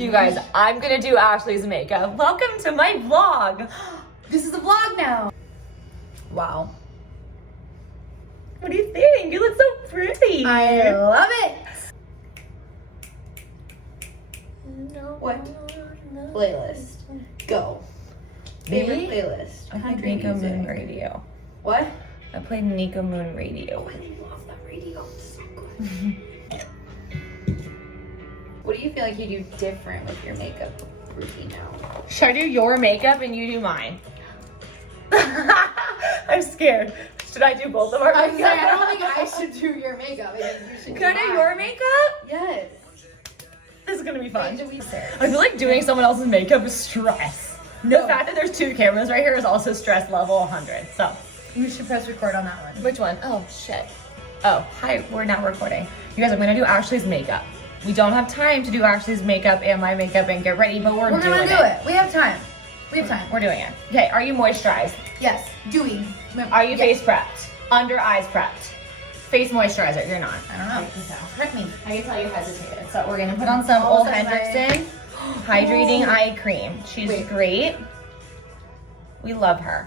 You guys, I'm gonna do Ashley's makeup. Welcome to my vlog. This is a vlog now. Wow. What do you think? You look so pretty. I love it. What? Playlist. Go. Favorite playlist. I played Nico Moon Radio. What? I played Nico Moon Radio. Oh, I love that radio. It's so good. What do you feel like you do different with your makeup routine now? Should I do your makeup and you do mine? I'm scared. Should I do both of our I'm makeup? sorry, I don't think I should do your makeup. I think you should Can I do your makeup? Yes. This is gonna be fun. Wait, I feel like doing someone else's makeup is stress. The fact that there's 2 cameras right here is also stress level 100. So, You should press record on that one. which one? Oh, shit. Oh, hi, we're not recording. You guys, I'm gonna do Ashley's makeup. We don't have time to do Ashley's makeup and my makeup and get ready, but we're doing gonna do it. We have time. We have time. We're doing it. Okay, are you moisturized? Yes. Doing. Are you Yes. face prepped? Under eyes prepped? Face moisturizer, you're not. I don't know. Correct me. I can tell you hesitated. So we're gonna put on some All Old of my- Hendrickson hydrating eye cream. She's great. We love her.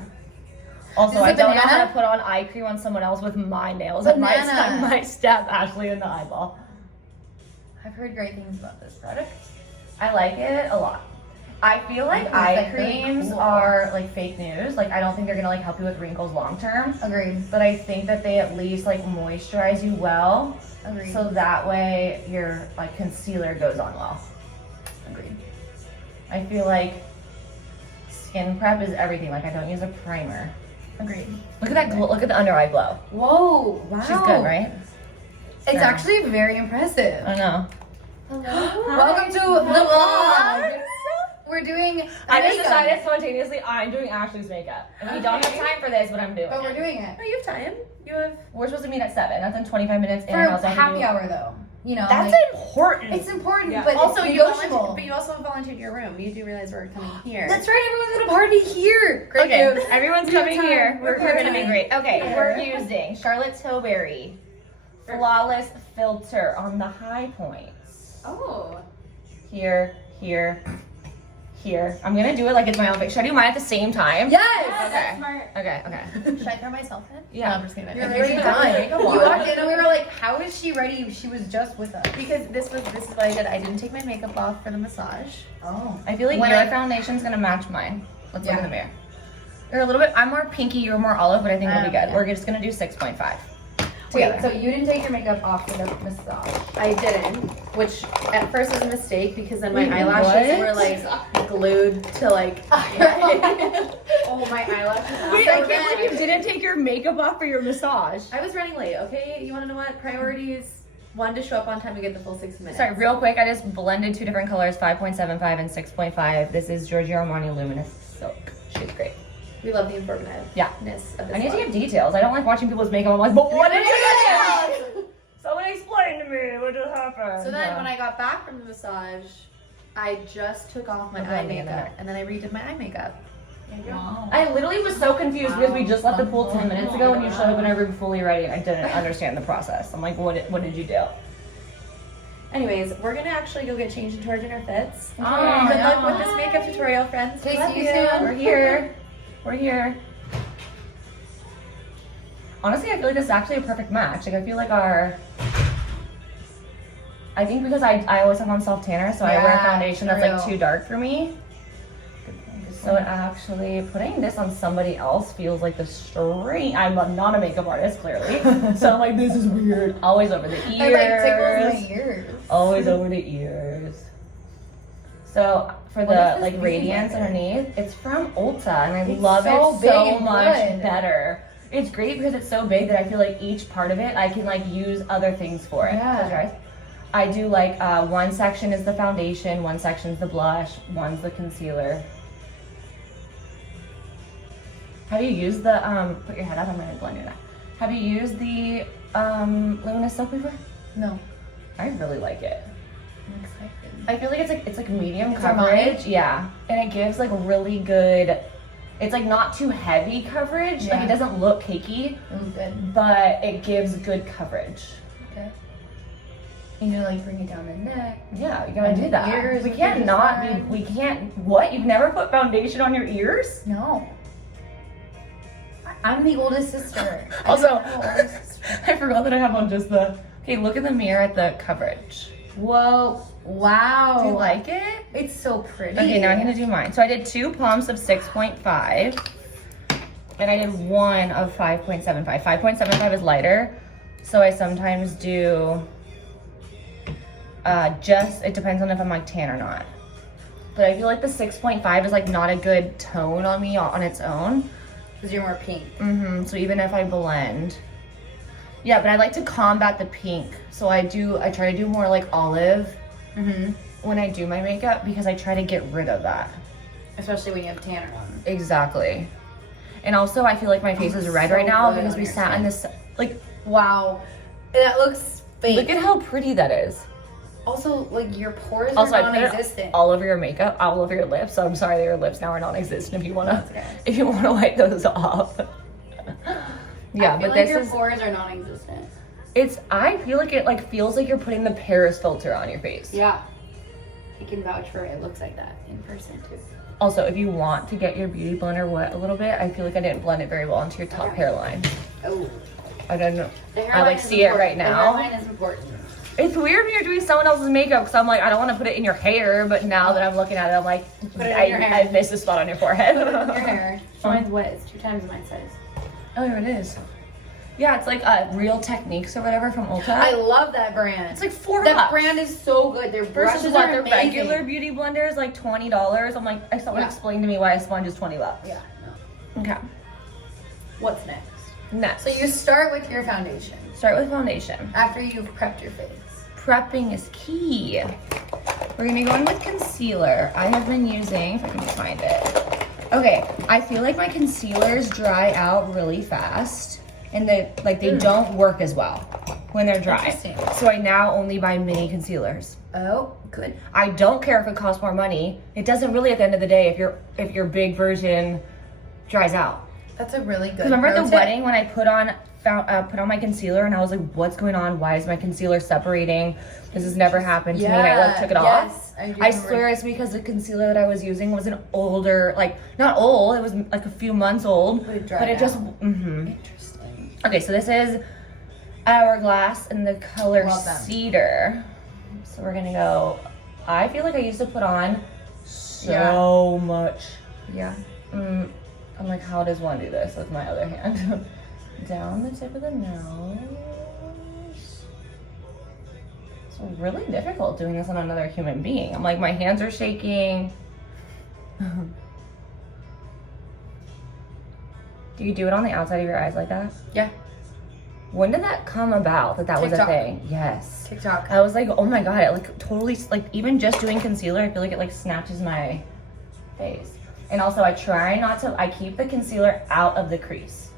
Also, Is it I don't know how banana? to put on eye cream on someone else with my nails. I Banana. might stab Ashley in the eyeball. I've heard great things about this product. I like it a lot. I feel like It's eye like really creams cool. are like fake news. Like I don't think they're gonna like help you with wrinkles long term. Agreed. But I think that they at least like moisturize you well. Agreed. So that way your like concealer goes on well. Agreed. I feel like skin prep is everything. Like I don't use a primer. Agreed. Look at that glow, look at the under eye glow. Whoa. Wow. She's good, right? It's Yeah. actually very impressive. I know. Welcome to the vlog. We're doing I just makeup. decided spontaneously I'm doing Ashley's makeup. And we don't have time for this, but I'm doing But we're it. doing it. Oh, you have time. You have. We're supposed to meet at 7. That's in 25 minutes. For happy hour though. You know. That's like, important. it's important, Yeah. but Also, it's you negotiable. but you also volunteered your room. You do realize we're coming here. That's right, everyone's gonna party here. Great Okay, news. everyone's We have coming time. here. We're We're gonna be partying. great. Okay, Yeah. we're using Charlotte Tilbury Flawless Filter on the high points. Oh. Here, here, here. I'm gonna do it like it's my outfit. Should I do mine at the same time? Yes. Okay. That's smart. Okay. Should I throw myself in? Yeah. No, I'm just kidding. You're If already you have done. makeup You on. walked in and we were like, how is she ready? She was just with us. Because this is what I did. I didn't take my makeup off for the massage. Oh. I feel like When your I- foundation's gonna match mine. Let's look Yeah. in the mirror. You're a little bit, I'm more pinky, you're more olive, but I think we'll be good. Yeah. We're just gonna do 6.5. Wait, Together. so you didn't take your makeup off for the massage? I didn't, which at first was a mistake because then my Wait, eyelashes what? were like glued to like. Oh, my eyelashes. Wait, So I can't believe you red. didn't take your makeup off for your massage. I was running late. Okay, you want to know what priorities? One, to show up on time to get the full 60 minutes. Sorry, real quick, I just blended 2 different colors, 5.75 and 6.5. This is Giorgio Armani Luminous Silk. She's great. We love the informativeness Yeah. of this. I need to vlog. give details. I don't like watching people's makeup. I'm like, but what did you do? Someone explain to me what just happened. So then when I got back from the massage, I just took off my eye blending in makeup there. and then I redid my eye makeup. Wow. I literally was so confused because we just left the pool 10 minutes ago and you showed up in our room fully ready and I didn't understand the process. I'm like, what did you do? Anyways, we're gonna actually go get changed into our dinner fits. Oh, Good yeah. luck with this makeup tutorial, friends. Okay, Love see you soon. We're here. We're here. Honestly, I feel like this is actually a perfect match. Like, I feel like I think because I always have on self tanner, so I wear a Yeah, foundation that's like true. too dark for me. So it actually, putting this on somebody else feels like the strange. I'm not a makeup artist, clearly. So I'm like, this is weird. Always over the ears. It like tickles my ears. Always over the ears. So for What the is this like bead radiance like? underneath, it's from Ulta and I It's love so it big so and much good. better. It's great because it's so big that I feel like each part of it I can like use other things for it. Yeah. Close your eyes. I do like one section is the foundation, one section is the blush, one's the concealer. Have you used the put your head up, I'm gonna blend your neck. Have you used the luminous silk before? No. I really like it. I'm excited. I feel like it's like medium It's coverage, yeah, and it gives like really good. It's like not too heavy coverage, like Yeah. it doesn't look cakey, It was good. but it gives good coverage. Okay. You know, like bring it down the neck. Yeah, you gotta do the that. ears We would can't be not be, fine. we can't, what? You've never put foundation on your ears? No. I'm the oldest sister. Also, I'm the oldest sister. I forgot that I have on just the, okay, look in the mirror at the coverage. Whoa. Wow. Do you like it? It's so pretty. Okay, now I'm gonna do mine. So I did 2 pumps of 6.5, and I did 1 of 5.75. 5.75 is lighter, so I sometimes do it depends on if I'm like tan or not. But I feel like the 6.5 is like not a good tone on me on its own. Because you're more pink. So even if I blend, yeah, but I like to combat the pink. So I try to do more like olive when I do my makeup because I try to get rid of that. Especially when you have tanner on. Exactly. And also I feel like my face is red so right now good because on we your sat in skin. this, like, Wow. That looks fake. look at how pretty that is. Also, like, your pores Also, are I put it non-existent. all over your makeup, all over your lips. So I'm sorry that your lips now are non-existent. If you wanna, That's okay. if you wanna wipe those off. Yeah, I feel but like this your is. pores are non-existent. I feel like it like feels like you're putting the Paris filter on your face. Yeah. I can vouch for it. It looks like that in person, too. Also, if you want to get your beauty blender wet a little bit, I feel like I didn't blend it very well into your top hairline. Oh. I don't know. The I hairline like is see it important. right now. The hairline is important. It's weird when you're doing someone else's makeup because I'm like, I don't want to put it in your hair, but now that I'm looking at it, I'm like, Put it in your hair. I missed a spot on your forehead. Put it in your hair. Mine's wet. It's 2 times my size. Oh, here it is. Yeah, it's like Real Techniques or whatever from Ulta. I love that brand. It's like $4. That brand is so good. Their brushes Versus what are their amazing. regular beauty blender is like $20. I'm like, someone Yeah. explain to me why a sponge is $20. Yeah. No. Okay. What's next? Next. So you start with your foundation start with foundation. after you've prepped your face. Prepping is key. We're gonna go in with concealer. I have been using, if I can find it. Okay, I feel like my concealers dry out really fast and they don't work as well when they're dry. Interesting. So I now only buy mini concealers. Oh, good. I don't care if it costs more money. It doesn't really at the end of the day if your big version dries out. That's a really good. Remember at pro the tip. wedding when I put on my concealer and I was like, what's going on? Why is my concealer separating? This has never happened to me, and I like took it off. Yes, I do I remember. swear it's because the concealer that I was using was an older, like not old, it was like a few months old, But it dried but it just out. Interesting. Okay, so this is Hourglass in the color Love them. Cedar. So we're gonna go, I feel like I used to put on so much. Yeah. I'm like, how does one do this with my other hand? Down the tip of the nose. It's really difficult doing this on another human being. I'm like, my hands are shaking. Do you do it on the outside of your eyes like that? Yeah. When did that come about that was a TikTok. thing? Yes. TikTok. I was like, oh my God, it like totally, like even just doing concealer, I feel like it like snatches my face. And also I keep the concealer out of the crease.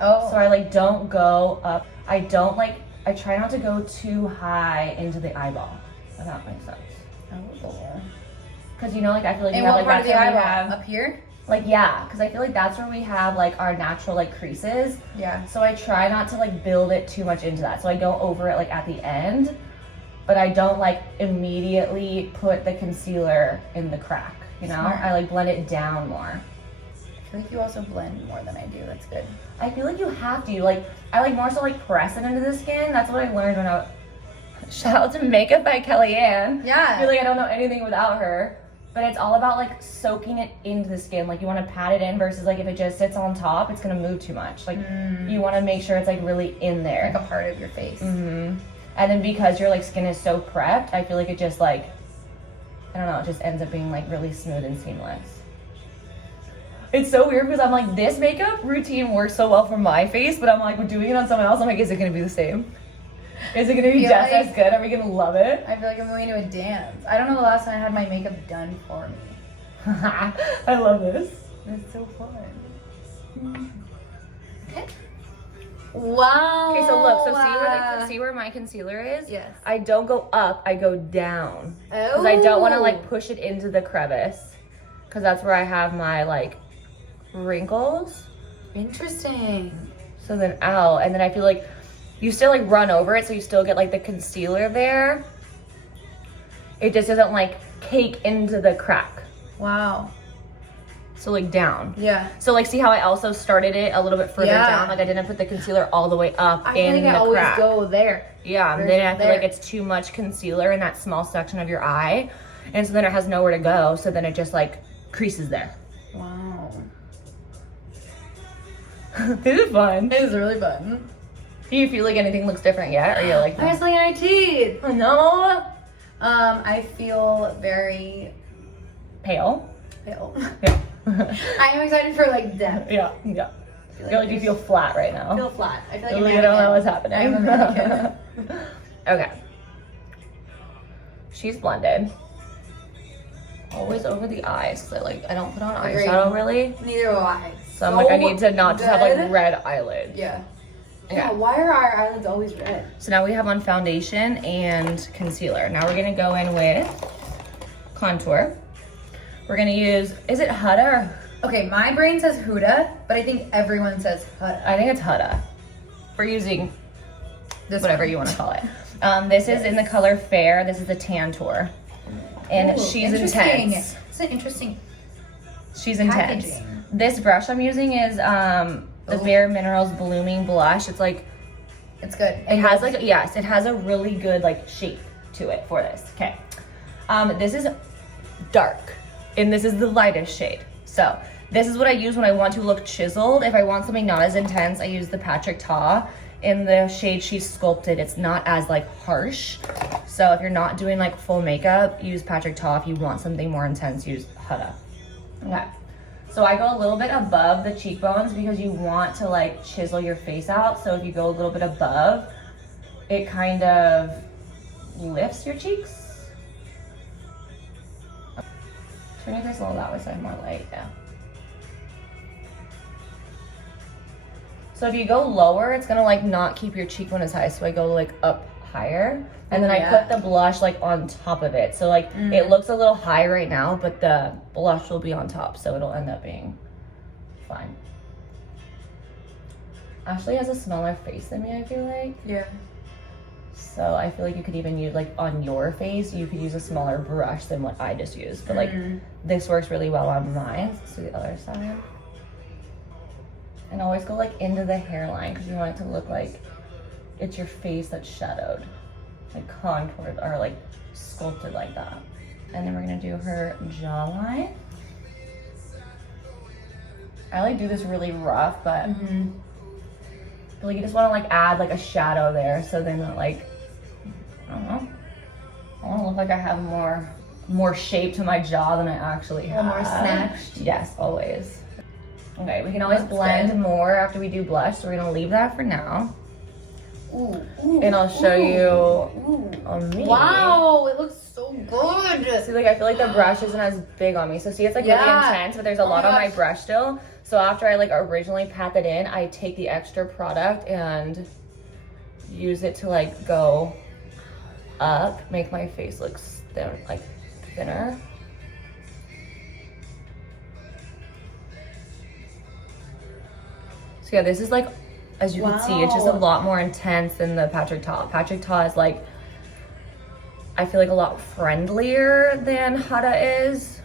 Oh. So I like don't go up. I try not to go too high into the eyeball. If that makes sense. Oh. Cause you know, like I feel like And you have what like part of that's the where we eyeball? have Up here? like yeah, cause I feel like that's where we have like our natural like creases. Yeah. So I try not to like build it too much into that. So I go over it like at the end, but I don't like immediately put the concealer in the crack. You know, Smart. I like blend it down more. I feel like you also blend more than I do. That's good. I feel like you have to. Like, I like more so like press it into the skin. That's what I learned when I shout out to Makeup by Kellyanne. Yeah. I feel like I don't know anything without her. But it's all about like soaking it into the skin. Like you want to pat it in versus like if it just sits on top, it's gonna move too much. Like you want to make sure it's like really in there. Like a part of your face. And then because your like skin is so prepped, I feel like it just like, I don't know, it just ends up being like really smooth and seamless. It's so weird because I'm like, this makeup routine works so well for my face, but I'm like, we're doing it on someone else. I'm like, is it gonna be the same? Is it gonna be feel just like- as good? Are we gonna love it? I feel like I'm going to a dance. I don't know the last time I had my makeup done for me. I love this. It's so fun. Okay. Wow. Okay, so look, so see where my concealer is? Yes. I don't go up, I go down. Oh. Because I don't want to like push it into the crevice. Because that's where I have my like wrinkles. Interesting. So then out, and then I feel like You still like run over it, so you still get like the concealer there. It just doesn't like cake into the crack. Wow. So like down. Yeah. So like see how I also started it a little bit further down? Like I didn't put the concealer all the way up I in feel like the I always crack. go there. Yeah, and then I feel like it's too much concealer in that small section of your eye. And so then it has nowhere to go. So then it just like creases there. Wow. This is fun. It is really fun. Do you feel like anything looks different yet? Or you're like, I was looking at my teeth. no? I feel very Pale? pale. Yeah. I am excited for like depth. Yeah. I You're like you feel flat right now. I feel flat. I feel like Look at all what's happening. I'm a mannequin. Okay. She's blended. Always over the eyes. So like I don't put on Agreed. eyeshadow really. Neither do I. So I'm like I need to not just have like good. red eyelids. Yeah. Okay. Yeah. Why are our eyelids always red? So now we have on foundation and concealer. Now we're gonna go in with contour. We're gonna use, is it Huda or? Okay, my brain says Huda, but I think everyone says Huda. I think it's Huda. We're using This whatever one. you wanna call it. This is in the color Fair. This is the Tantour. And Ooh, she's interesting. intense. It's an interesting. She's intense. Packaging. This brush I'm using is the Bare Minerals Blooming Blush. It's like, It's good. it has like, yes, it has a really good like shape to it for this. Okay. This is dark and this is the lightest shade. So this is what I use when I want to look chiseled. If I want something not as intense, I use the Patrick Ta in the shade She's Sculpted. It's not as like harsh. So if you're not doing like full makeup, use Patrick Ta. If you want something more intense, use Huda. Okay. So I go a little bit above the cheekbones because you want to like chisel your face out. So if you go a little bit above, it kind of lifts your cheeks. Turn your face a little that way so I have more light, yeah. So if you go lower, it's gonna like not keep your cheekbone as high. So I go like up higher. And then I put the blush like on top of it. So like it looks a little high right now, but the blush will be on top. So it'll end up being fine. Ashley has a smaller face than me, I feel like. Yeah. So I feel like you could even use like on your face, you could use a smaller brush than what I just used. But like this works really well on mine. Let's do the other side. And always go like into the hairline because you want it to look like it's your face that's shadowed. Like contoured or like sculpted like that. And then we're gonna do her jawline. I like do this really rough, but like you just wanna like add like a shadow there so then like, I don't know. I wanna look like I have more shape to my jaw than I actually have. More snatched. Yes, always. Okay, we can always blend more after we do blush, so we're gonna leave that for now. Ooh, And I'll show you on me. Wow, it looks so good. See, like I feel like the brush isn't as big on me. So see, it's like really intense, but there's a lot on my brush still. So after I like originally pat that in, I take the extra product and use it to like go up, make my face look thinner. So yeah, this is like, as you can see, it's just a lot more intense than the Patrick Ta. Patrick Ta is like, I feel like a lot friendlier than Huda is.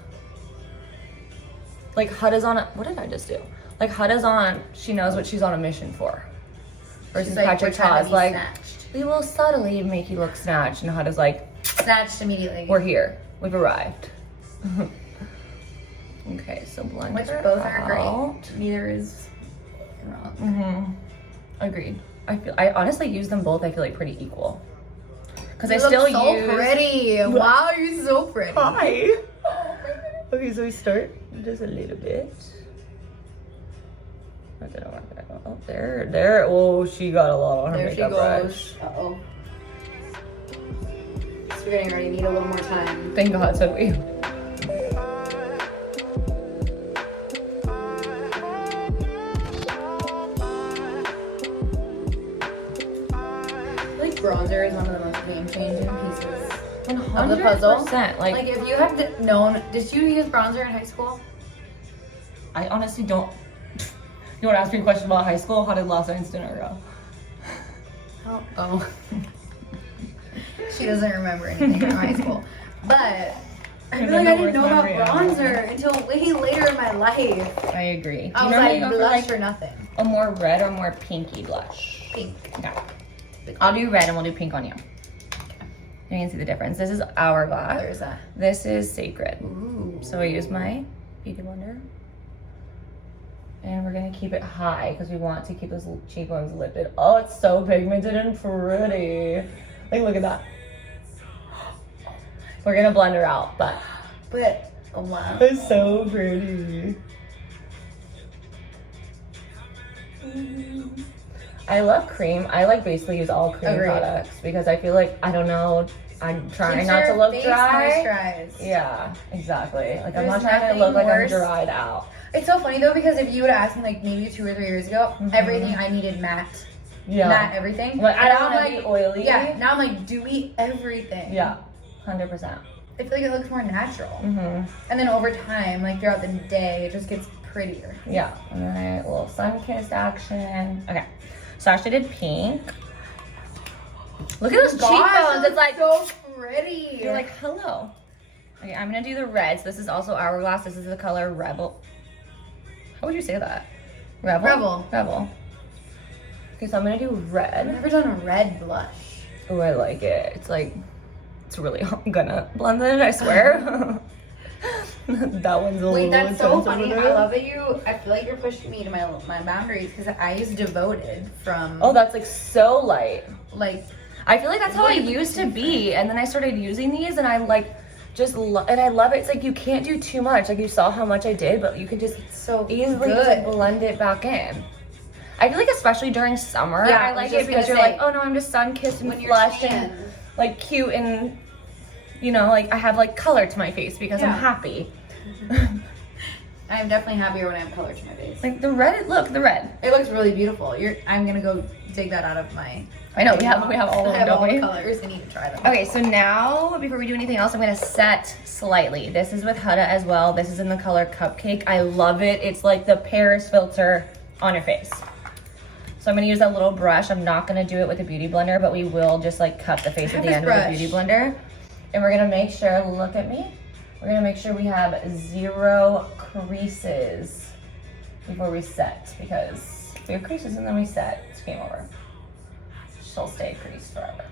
Like Huda's on what did I just do? Like Huda's on, she knows what she's on a mission for. Versus like, Patrick Ta is like, snatched. we will subtly make you look snatched. And Huda's like, Snatched immediately. we're here, we've arrived. Okay, so blend Which her both are out. great. Neither is wrong. Agreed. I honestly use them both. I feel like pretty equal. Because I You look still so use. pretty. Wow, you're so pretty. Hi. Okay, so we start just a little bit. I don't know where that go. Oh, there. Oh, she got a lot on her There she makeup goes. brush. Uh-oh. So we're getting ready. Need a little more time. Thank God, so we. Bronzer is one of the most game-changing pieces 100%. of the puzzle. Like if you have known, did you use bronzer in high school? I honestly don't. You want to ask me a question about high school? How did last night's dinner go? Oh. She doesn't remember anything from high school. But I feel like I didn't know about bronzer until way later in my life. I agree. I was like, blush or nothing. A more red or more pinky blush? Pink. Okay. I'll do red and we'll do pink on you. You can see the difference. This is Hourglass. Where is that? This is Sacred. Ooh. So I use my beauty blender. And we're gonna keep it high because we want to keep those cheekbones lifted. Oh, it's so pigmented and pretty. Like, look at that. We're gonna blend her out, but Oh wow. it's so pretty. I love cream. I like basically use all cream Agreed. products because I feel like, I don't know, I'm trying Keeps not to your look face dry. moisturized. Yeah, exactly. Like, I'm There's not trying to nothing look like worse. I'm dried out. It's so funny though because if you would have asked me like maybe 2 or 3 years ago, everything I needed matte. Yeah. Matte everything. Like, I Now don't I'm want to be oily. Yeah, now I'm like dewy everything. Yeah, 100%. I feel like it looks more natural. Mm-hmm. And then over time, like throughout the day, it just gets prettier. Yeah, and then a little sun-kissed action. Okay, so I actually did pink. Look at those cheekbones. It's like, so pretty. you're like, hello. Okay, I'm gonna do the red. So this is also Hourglass. This is the color Rebel. How would you say that? Rebel? Rebel. Rebel. Okay, so I'm gonna do I've red. never done a red blush. Oh, I like it. It's like, it's really, I'm gonna blend it, I swear. That one's a Wait, little that's so intense funny. over I there. love that I feel like you're pushing me to my boundaries because I use Devoted from Oh, that's like so light. like I feel like that's how I Really used to be, and then I started using these, and I like and I love it. It's like you can't do too much. Like, you saw how much I did, but you can just so easily just like blend it back in. I feel like especially during summer, Yeah, I I was like just it because gonna you're say, like, oh no, I'm just sun-kissed and when you're flushed tan. and like cute and, you know, like I have like color to my face because I'm Yeah. happy. I'm definitely happier when I have color to my face. Like the red, look, the red. It looks really beautiful. I'm gonna go dig that out of my. I know, we have all of I them, have don't all we? the colors. I need to try them. Okay, so now, before we do anything else, I'm gonna set slightly. This is with Huda as well. This is in the color Cupcake. I love it. It's like the Paris filter on your face. So I'm gonna use that little brush. I'm not gonna do it with a beauty blender, but we will just like cut the face at the end with a beauty blender. And we're gonna make sure, look at me. We're gonna make sure we have 0 creases before we set, because if we have creases and then we set, it's game over. She'll stay creased forever.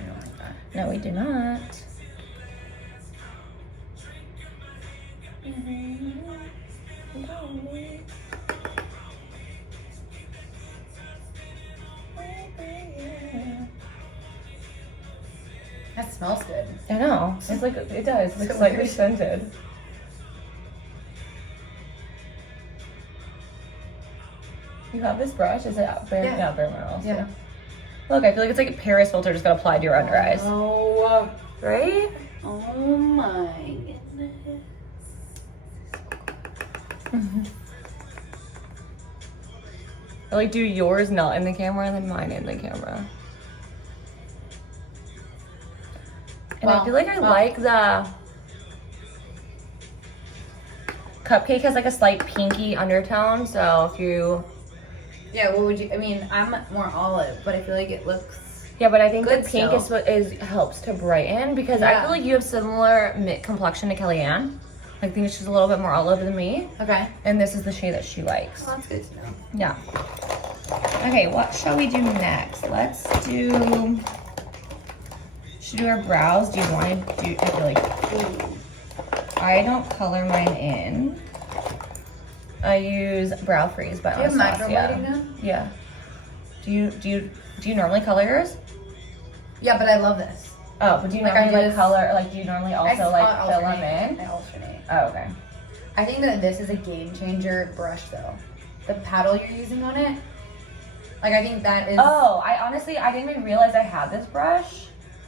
I don't like that. No, we do not. That smells good. I know. It's like, it does. It's like So slightly weird. scented. You have this brush? Is it bare? Yeah. Bare minerals. Yeah. Look, I feel like it's like a Paris filter just got applied to your under eyes. Oh. Right? Oh my goodness. I like do yours not in the camera and then mine in the camera. And I feel like I like the Cupcake has like a slight pinky undertone, so if you Yeah, what would you? I mean, I'm more olive, but I feel like it looks. yeah, but I think Good the pink still. is what is helps to brighten, because I Yeah. feel like you have similar complexion to Kellyanne. I think she's a little bit more olive than me, Okay. and this is the shade that she likes. Well, that's good to know. Yeah. Okay, what shall we do next? Let's do. Should we do our brows? Do you want to do? I feel like I don't color mine in. I use Brow Freeze by Do you have Anastasia. microblading gun? Yeah. Do you normally color yours? Yeah, but I love this. Oh, but do you Like, normally I like just- color? Like, do you normally also I like fill them alternate. in? I alternate. Oh, okay. I think that this is a game changer brush though. The paddle you're using on it. Like I think that is. Oh, I didn't even realize I had this brush,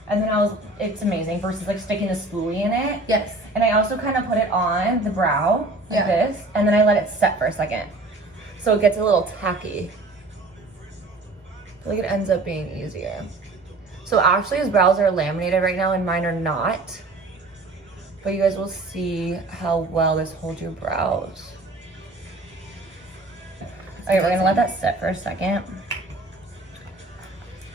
and then it's amazing versus like sticking the spoolie in it. Yes. And I also kind of put it on the brow like Yeah. this, and then I let it set for a second, so it gets a little tacky. I feel like it ends up being easier. So Ashley's brows are laminated right now, and mine are not. But you guys will see how well this holds your brows. All right, we're gonna let that set for a second.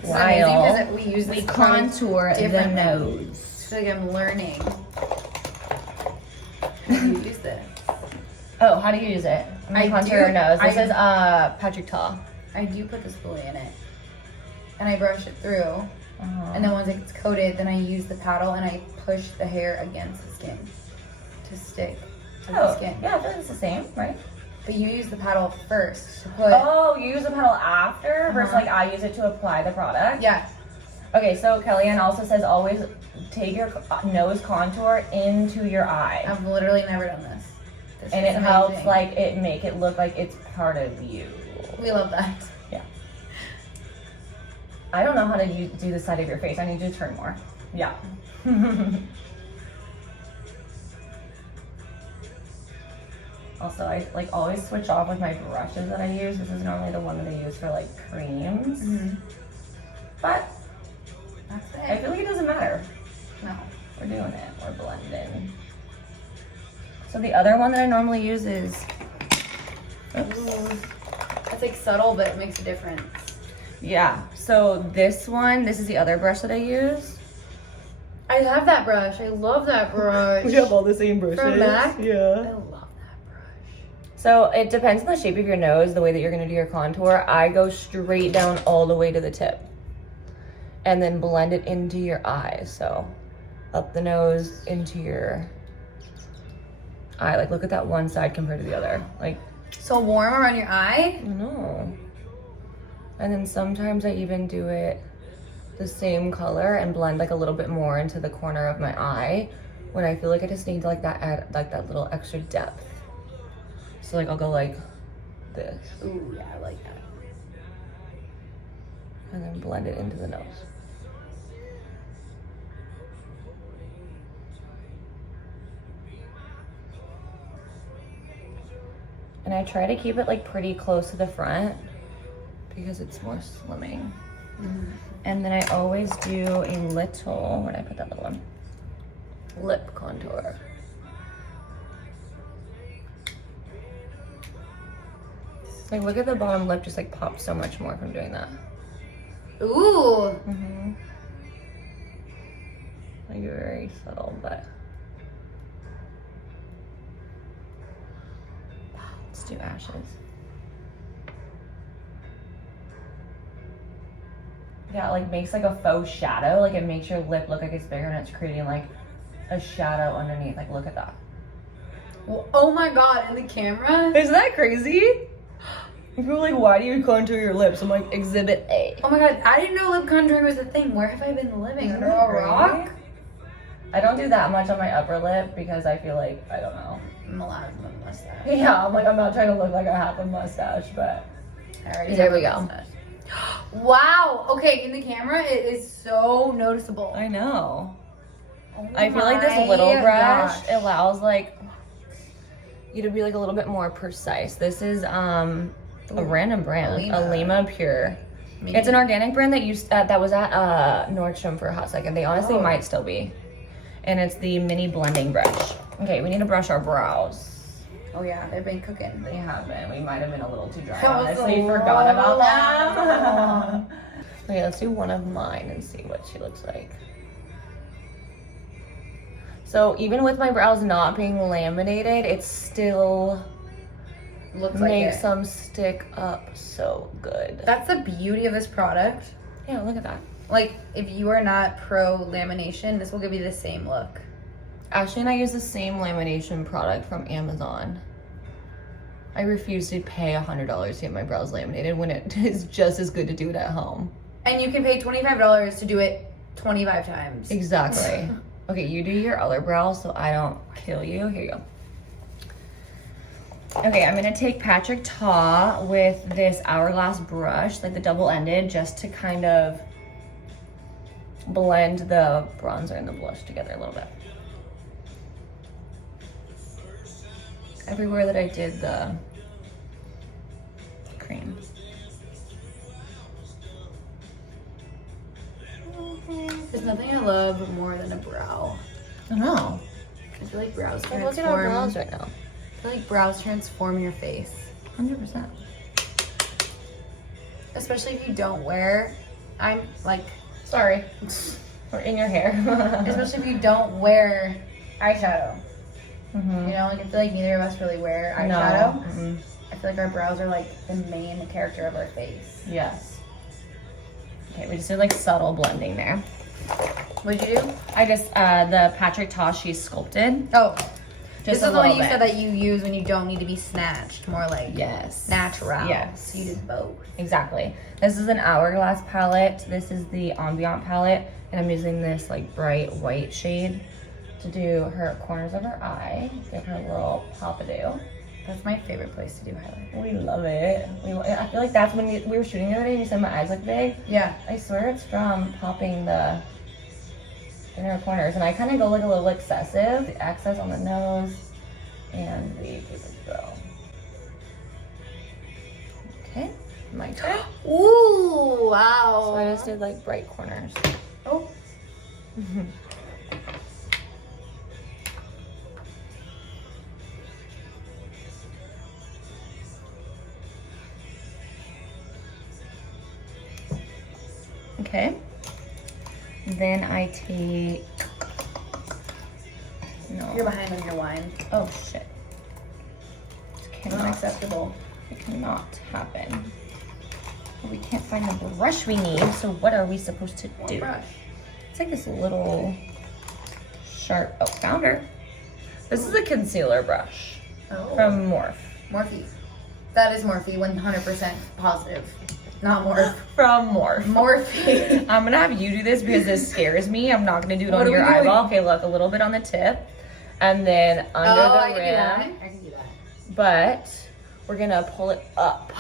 while because we use we this product contour the differently. nose. I feel like I'm learning. How do you use this? Oh, how do you use it? I'm gonna contour your nose. This is Patrick Ta. I do put the spoolie in it, and I brush it through. And then once it's coated, then I use the paddle and I push the hair against the skin to stick to the skin. Yeah, I feel like it's the same, right? But you use the paddle first to put. Oh, you use the paddle after versus like I use it to apply the product? Yeah. Okay, so Kellyanne also says always take your nose contour into your eye. I've literally never done this. And it helps like it make it look like it's part of you. We love that. Yeah. I don't know how to do the side of your face. I need you to turn more. Yeah. Also, I like always switch off with my brushes that I use. This is normally the one that I use for like creams. But That's it. I feel like it doesn't matter. No. We're doing it. We're blending. So the other one that I normally use is. Oops. Ooh. It's like subtle, but it makes a difference. Yeah. So this is the other brush that I use. I have that brush. I love that brush. We have all the same brushes. From MAC? Yeah. I love that brush. So it depends on the shape of your nose, the way that you're gonna do your contour. I go straight down all the way to the tip. And then blend it into your eyes. So up the nose, into your eye. Like look at that one side compared to the other. Like So warm around your eye? no. And then sometimes I even do it the same color and blend like a little bit more into the corner of my eye when I feel like I just need like that add like that little extra depth. So like I'll go like this. Ooh, yeah, I like that. And then blend it into the nose. And I try to keep it like pretty close to the front because it's more slimming. And then I always do a little, where did I put that little one? Lip contour. Like look at the bottom lip just like pops so much more from doing that. Ooh. Like very subtle, but. Let's do ashes. Yeah, it like makes like a faux shadow. Like it makes your lip look like it's bigger and it's creating like a shadow underneath. Like look at that. Well, oh my god, in the camera? Isn't that crazy? People are like, why do you contour your lips? I'm like, exhibit A. Oh my god, I didn't know lip contouring was a thing. Where have I been living? Under a rock? I don't do that much on my upper lip because I feel like, I don't know. I'm allowed a mustache. Yeah, I'm like, I'm not trying to look like I have a mustache, but. Alright, There we go. Wow. Okay, in the camera, it is so noticeable. I know. Oh I feel like this my little brush gosh. allows like you to be like a little bit more precise. This is a random brand, Alima Pure. It's an organic brand that used that was at Nordstrom for a hot second. They honestly might still be. And it's the mini blending brush. Okay, we need to brush our brows. Oh yeah, they've been cooking. They have been. We might have been a little too dry. That was Honestly, so forgot about long. them. Okay, let's do one of mine and see what she looks like. So even with my brows not being laminated, it still Looks like makes it. them stick up so good. That's the beauty of this product. Yeah, look at that. Like, if you are not pro lamination, this will give you the same look. Ashley and I use the same lamination product from Amazon. I refuse to pay $100 to get my brows laminated when it is just as good to do it at home. And you can pay $25 to do it 25 times. Exactly. Okay, you do your other brows so I don't kill you. Here you go. Okay, I'm gonna take Patrick Ta with this hourglass brush, like the double-ended, just to kind of blend the bronzer and the blush together a little bit. Everywhere that I did the cream. There's nothing I love more than a brow. I know. I feel like brows Like, transform. look at our brows right now. I feel like brows transform your face. 100%. Especially if you don't wear I'm like, Sorry. Or in your hair. especially if you don't wear eyeshadow. Mhm. You know, like I feel like neither of us really wear No. eyeshadow. Mm-mm. I feel like our brows are like the main character of our face. Yes. Okay, we just did like subtle blending there. What'd you do? I just, the Patrick Toshi sculpted. Oh, Just this a is the one little you bit. said that you use when you don't need to be snatched. More like Yes. natural. Yes. So you did both. Exactly. This is an Hourglass palette. This is the Ambient Palette. And I'm using this like bright white shade to do her corners of her eye. Give her a little pompadour. That's my favorite place to do highlight. We love it. I feel like that's when we were shooting the other day and you said my eyes look big. Yeah. I swear it's from popping the inner corners. And I kind of go like a little excessive. The excess on the nose and the bill. Okay, my turn. Ooh, wow. So I just did like bright corners. Oh. Okay. Then I take. No. You're behind on your wine. Oh shit. This cannot, Unacceptable. it cannot happen. We can't find the brush we need, so what are we supposed to do? Brush. It's like this little sharp. Oh, found her. This is a concealer brush Oh. from Morphe. Morphe. That is Morphe, 100% positive. Not Morphe. From Morphe. Morphe. I'm gonna have you do this because this scares me. I'm not gonna do it What on are your we doing? eyeball. Okay, look, a little bit on the tip, and then under Oh, the I can do that. rim. I can do that. But we're gonna pull it up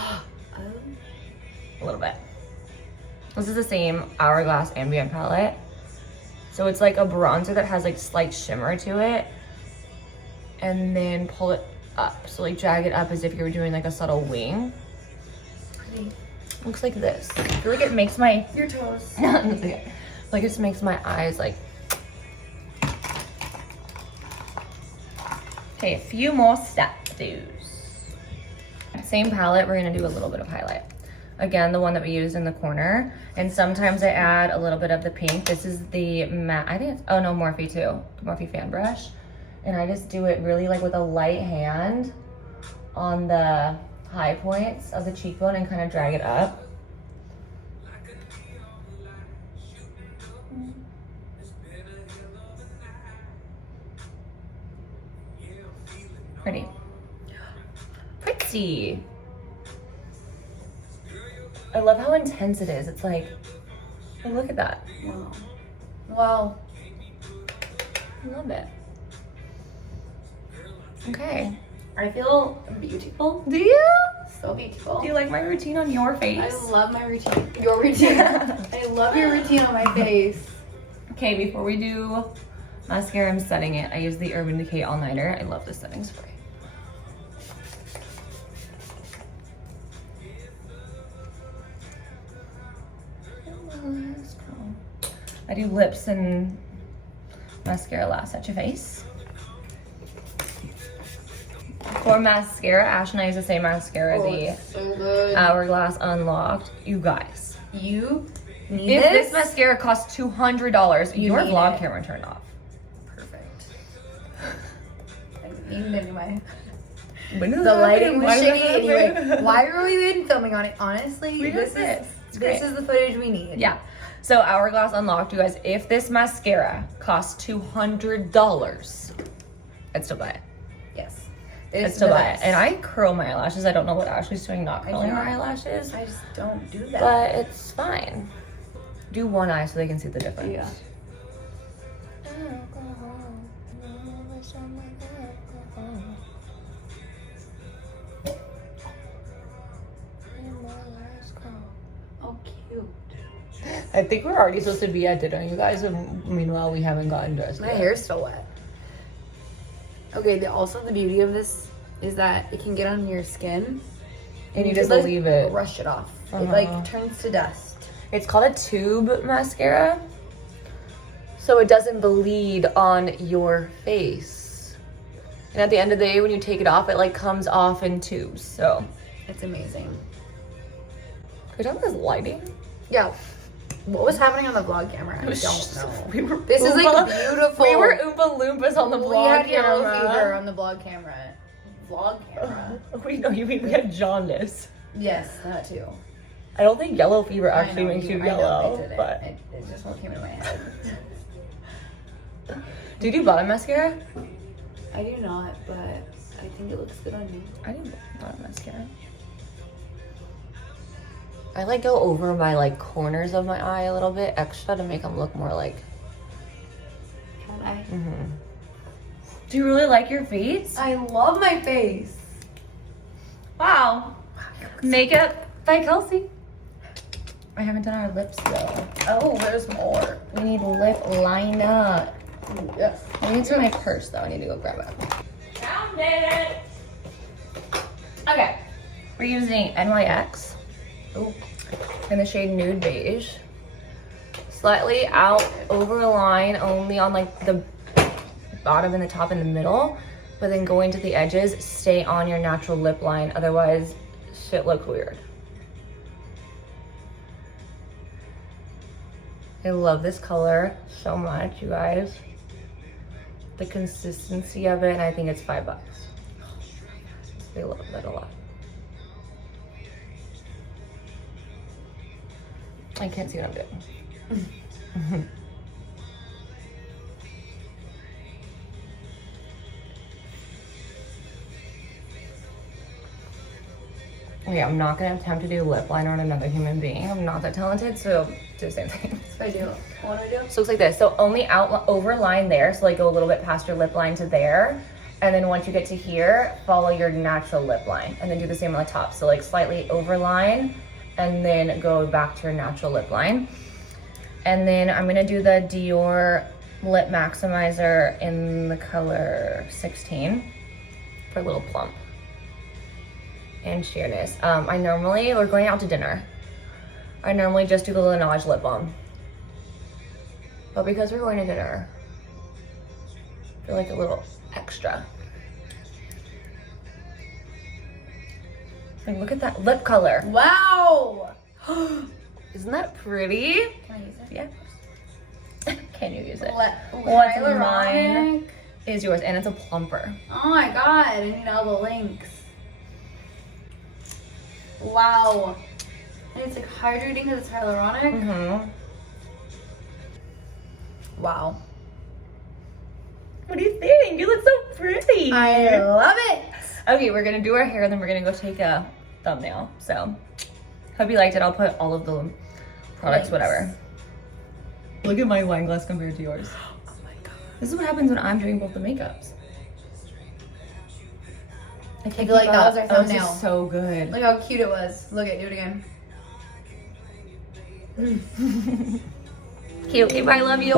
a little bit. This is the same Hourglass Ambient Palette. So it's like a bronzer that has like slight shimmer to it. And then pull it up. So like drag it up as if you were doing like a subtle wing. Pretty. Looks like this. I feel like it makes my, Your toes. like it just makes my eyes like. Okay, a few more steps. Same palette, we're gonna do a little bit of highlight. Again, the one that we used in the corner. And sometimes I add a little bit of the pink. This is the matte, I think it's, oh no, Morphe too. Morphe fan brush. And I just do it really like with a light hand on the high points of the cheekbone and kind of drag it up. Pretty. Pretty. I love how intense it is. It's like, oh, look at that. Wow. Well, I love it. Okay. I feel beautiful. Do you? So beautiful. Do you like my routine on your face? I love my routine. Your routine. I love your routine on my face. Okay, before we do mascara, I'm setting it. I use the Urban Decay All Nighter. I love this setting spray. I do lips and mascara last. At your face. For mascara, Ash and I use the same mascara, it's so good. Hourglass Unlocked. You guys, You need if this. this mascara costs $200, You your need vlog it. camera turned off. Perfect. I need it anyway. When did The that lighting happen? was Why did shady that anyway. happen? Why were we even filming on it? Honestly, We this did this. It's this great. is the footage we need. Yeah. So Hourglass Unlocked, you guys, if this mascara costs $200, I'd still buy it. Yes. I'd It's still the buy it. best. And I curl my eyelashes. I don't know what Ashley's doing not curling her don't. eyelashes, I just don't do that. but it's fine. Do one eye so they can see the difference. Yeah. Oh, cute. I think we're already supposed to be at dinner, you guys, and meanwhile we haven't gotten dressed My yet. hair's still wet. Okay, also the beauty of this is that it can get on your skin. And you can, just like, leave it. brush it off. It Uh-huh. like turns to dust. It's called a tube mascara, so it doesn't bleed on your face. And at the end of the day, when you take it off, it like comes off in tubes. So, It's amazing. are you talking about this lighting? Yeah. What was happening on the vlog camera? I don't know. We were This is like beautiful. We were Oompa Loompas on the We vlog had yellow camera. fever on the vlog camera. Vlog camera? Wait, no, you mean we had jaundice. Yes, that too. I don't think yellow fever I actually know, makes you I know, yellow, it didn't. but... It's just what came into my head. Do you do bottom mascara? I do not, but I think it looks good on you. I do bottom mascara. I like go over my like corners of my eye a little bit extra to make them look more like... Can I? Mm-hmm. Do you really like your face? I love my face. Wow. Makeup by Kelsey. I haven't done our lips though. Oh, there's more. We need lip liner. Yes. I need to my purse though. I need to go grab it. Found it. Okay. We're using NYX. Oh. In the shade Nude Beige. Slightly out over a line only on like the bottom and the top and the middle. But then going to the edges, stay on your natural lip line. Otherwise, shit looks weird. I love this color so much, you guys. The consistency of it, and I think it's $5. They love that a lot. I can't see what I'm doing. Okay, I'm not gonna attempt to do lip liner on another human being. I'm not that talented, so do the same thing. So I do. What do I do? So it looks like this. So only over line there. So like go a little bit past your lip line to there. And then once you get to here, follow your natural lip line. And then do the same on the top. So like slightly over line and then go back to your natural lip line. And then I'm gonna do the Dior Lip Maximizer in the color 16 for a little plump and sheerness. We're going out to dinner. I normally just do the Laneige lip balm. But because we're going to dinner, I feel like a little extra. Like, look at that lip color. Wow! Isn't that pretty? Can I use it? Yeah. Can you use it? What's mine is yours, and it's a plumper. Oh my god, I need all the links. Wow. And it's like hydrating because it's hyaluronic. Mm-hmm. Wow. What do you think? You look so pretty. I love it. Okay, we're gonna do our hair, and then we're gonna go take a thumbnail. So, hope you liked it. I'll put all of the products, whatever. Look at my wine glass compared to yours. Oh my god. This is what happens when I'm doing both the makeups. I feel like that was our thumbnail. This is so good. Look how cute it was. Look at, do it again. Okay, bye, I love you.